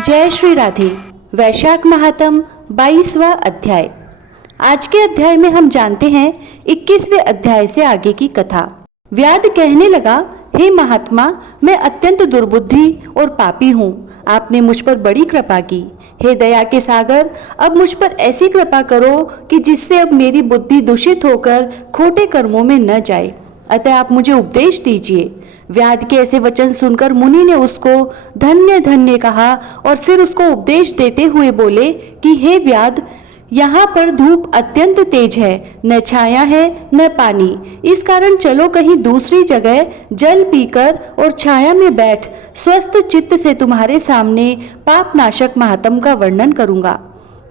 जय श्री राधे। वैशाख महात्म 22वां अध्याय। आज के अध्याय में हम जानते हैं 21वें अध्याय से आगे की कथा। व्याध कहने लगा, हे महात्मा, मैं अत्यंत दुर्बुद्धि और पापी हूँ। आपने मुझ पर बड़ी कृपा की। हे दया के सागर, अब मुझ पर ऐसी कृपा करो कि जिससे अब मेरी बुद्धि दूषित होकर खोटे कर्मों में न जाए। अतः आप मुझे उपदेश दीजिए। व्याध के ऐसे वचन सुनकर मुनि ने उसको धन्य धन्य कहा और फिर उसको उपदेश देते हुए बोले कि हे व्याध, यहाँ पर धूप अत्यंत तेज है, न छाया है न पानी। इस कारण चलो कहीं दूसरी जगह जल पीकर और छाया में बैठ स्वस्थ चित्त से तुम्हारे सामने पाप नाशक महात्म का वर्णन करूंगा।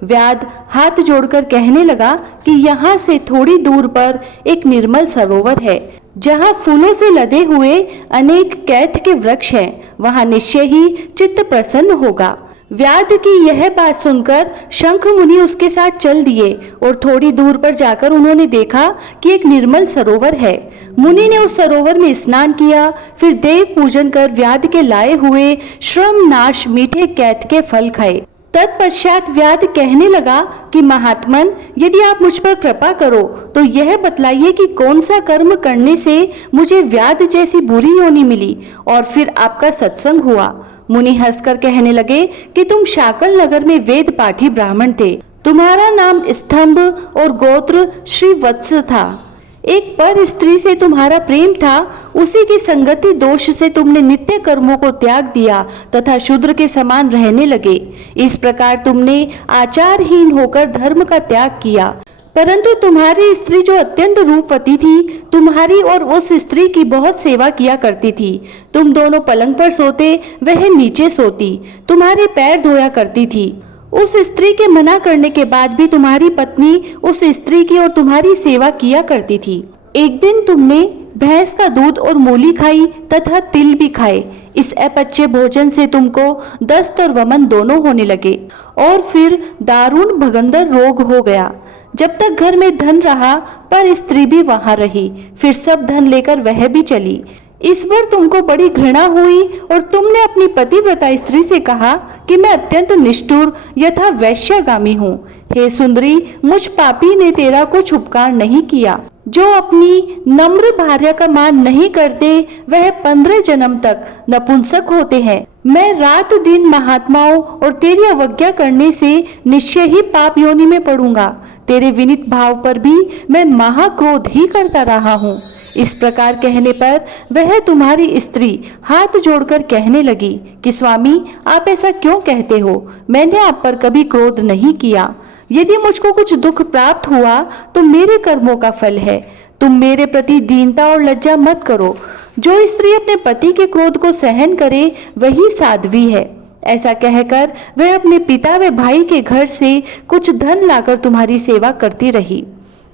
व्याध हाथ जोड़कर कहने लगा कि यहाँ से थोड़ी दूर पर एक निर्मल सरोवर है, जहाँ फूलों से लदे हुए अनेक कैथ के वृक्ष हैं। वहाँ निश्चय ही चित्त प्रसन्न होगा। व्याध की यह बात सुनकर शंख मुनि उसके साथ चल दिए और थोड़ी दूर पर जाकर उन्होंने देखा कि एक निर्मल सरोवर है। मुनि ने उस सरोवर में स्नान किया, फिर देव पूजन कर व्याध के लाए हुए श्रम नाश मीठे कैथ के फल खाए। तत्पश्चात व्याध कहने लगा कि महात्मन, यदि आप मुझ पर कृपा करो तो यह बतलाइए कि कौन सा कर्म करने से मुझे व्याध जैसी बुरी योनि मिली और फिर आपका सत्संग हुआ। मुनि हंसकर कहने लगे कि तुम शाकल नगर में वेद पाठी ब्राह्मण थे। तुम्हारा नाम स्तंभ और गोत्र श्री वत्स था। एक पर स्त्री से तुम्हारा प्रेम था, उसी की संगति दोष से तुमने नित्य कर्मों को त्याग दिया तथा शूद्र के समान रहने लगे। इस प्रकार तुमने आचारहीन होकर धर्म का त्याग किया। परंतु तुम्हारी स्त्री जो अत्यंत रूपवती थी, तुम्हारी और उस स्त्री की बहुत सेवा किया करती थी। तुम दोनों पलंग पर सोते, वह नीचे सोती, तुम्हारे पैर धोया करती थी। उस स्त्री के मना करने के बाद भी तुम्हारी पत्नी उस स्त्री की और तुम्हारी सेवा किया करती थी। एक दिन तुमने भैंस का दूध और मूली खाई तथा तिल भी खाए। इस अपचे भोजन से तुमको दस्त और वमन दोनों होने लगे और फिर दारुण भगंदर रोग हो गया। जब तक घर में धन रहा पर स्त्री भी वहां रही, फिर सब धन लेकर वह भी चली। इस बार तुमको बड़ी घृणा हुई और तुमने अपनी पतिव्रता स्त्री से कहा कि मैं अत्यंत निष्ठुर यथा वैश्यगामी हूँ। हे सुंदरी, मुझ पापी ने तेरा कुछ उपकार नहीं किया। जो अपनी नम्र भार्या का मान नहीं करते वह 15 जन्म तक नपुंसक होते हैं। मैं रात दिन महात्माओं और तेरी अवज्ञा करने से निश्चय ही पाप योनि में पड़ूंगा। तेरे विनीत भाव पर भी मैं महाक्रोध ही करता रहा हूँ। इस प्रकार कहने पर वह तुम्हारी स्त्री हाथ जोड़कर कहने लगी कि स्वामी, आप ऐसा क्यों कहते हो? मैंने आप पर कभी क्रोध नहीं किया। यदि मुझको कुछ दुख प्राप्त हुआ तो मेरे कर्मों का फल है। तुम मेरे प्रति दीनता और लज्जा मत करो। जो स्त्री अपने पति के क्रोध को सहन करे वही साध्वी है। ऐसा कहकर वह अपने पिता व भाई के घर से कुछ धन लाकर तुम्हारी सेवा करती रही।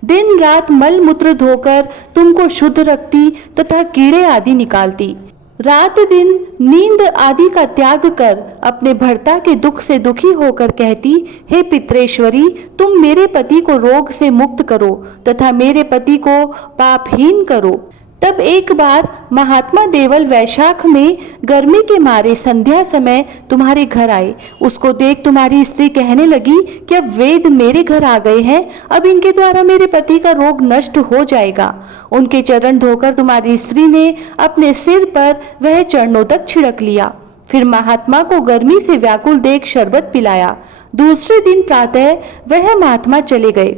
दिन रात मल मूत्र धोकर तुमको शुद्ध रखती तथा कीड़े आदि निकालती। रात दिन नींद आदि का त्याग कर अपने भर्ता के दुख से दुखी होकर कहती, हे पितरेश्वरी, तुम मेरे पति को रोग से मुक्त करो तथा मेरे पति को पापहीन करो। तब एक बार महात्मा देवल वैशाख में गर्मी के मारे संध्या समय तुम्हारे घर आए। उसको देख तुम्हारी स्त्री कहने लगी कि अब वेद मेरे घर आ गए हैं, अब इनके द्वारा मेरे पति का रोग नष्ट हो जाएगा। उनके चरण धोकर तुम्हारी स्त्री ने अपने सिर पर वह चरणोदक छिड़क लिया। फिर महात्मा को गर्मी से व्याकुल देख शरबत पिलाया। दूसरे दिन प्रातः वह महात्मा चले गए।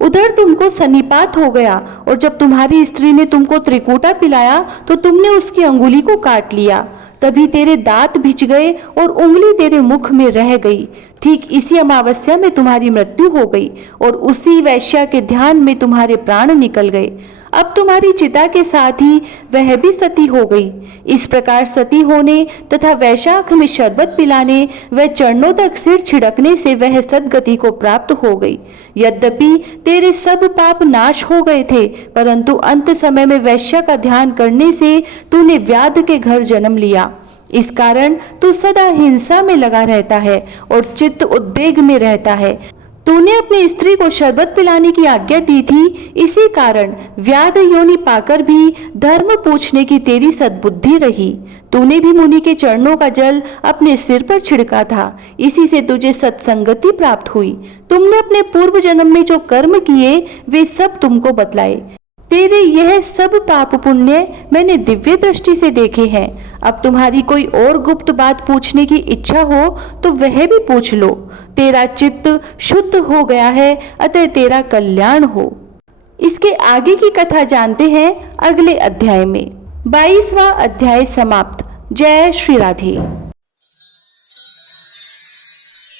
उधर तुमको सन्निपात हो गया और जब तुम्हारी स्त्री ने तुमको त्रिकूटा पिलाया तो तुमने उसकी अंगुली को काट लिया। तभी तेरे दांत भिज गए और उंगली तेरे मुख में रह गई। ठीक इसी अमावस्या में तुम्हारी मृत्यु हो गई और उसी वैश्या के ध्यान में तुम्हारे प्राण निकल गए। अब तुम्हारी चिता के साथ ही वह भी सती हो गई। इस प्रकार सती होने तथा वैशाख में शरबत पिलाने व चरणों तक सिर छिड़कने से वह सदगति को प्राप्त हो गई। यद्यपि तेरे सब पाप नाश हो गए थे, परंतु अंत समय में वैश्या का ध्यान करने से तूने व्याध के घर जन्म लिया। इस कारण तू सदा हिंसा में लगा रहता है और चित्त उद्वेग में रहता है। तूने अपनी स्त्री को शरबत पिलाने की आज्ञा दी थी, इसी कारण व्याध योनि पाकर भी धर्म पूछने की तेरी सद्बुद्धि रही। तूने भी मुनि के चरणों का जल अपने सिर पर छिड़का था, इसी से तुझे सत्संगति प्राप्त हुई। तुमने अपने पूर्व जन्म में जो कर्म किए वे सब तुमको बतलाए। तेरे यह सब पाप पुण्य मैंने दिव्य दृष्टि से देखे हैं। अब तुम्हारी कोई और गुप्त बात पूछने की इच्छा हो तो वह भी पूछ लो। तेरा चित्त शुद्ध हो गया है, अतः तेरा कल्याण हो। इसके आगे की कथा जानते हैं अगले अध्याय में। 22वां अध्याय समाप्त। जय श्री राधे।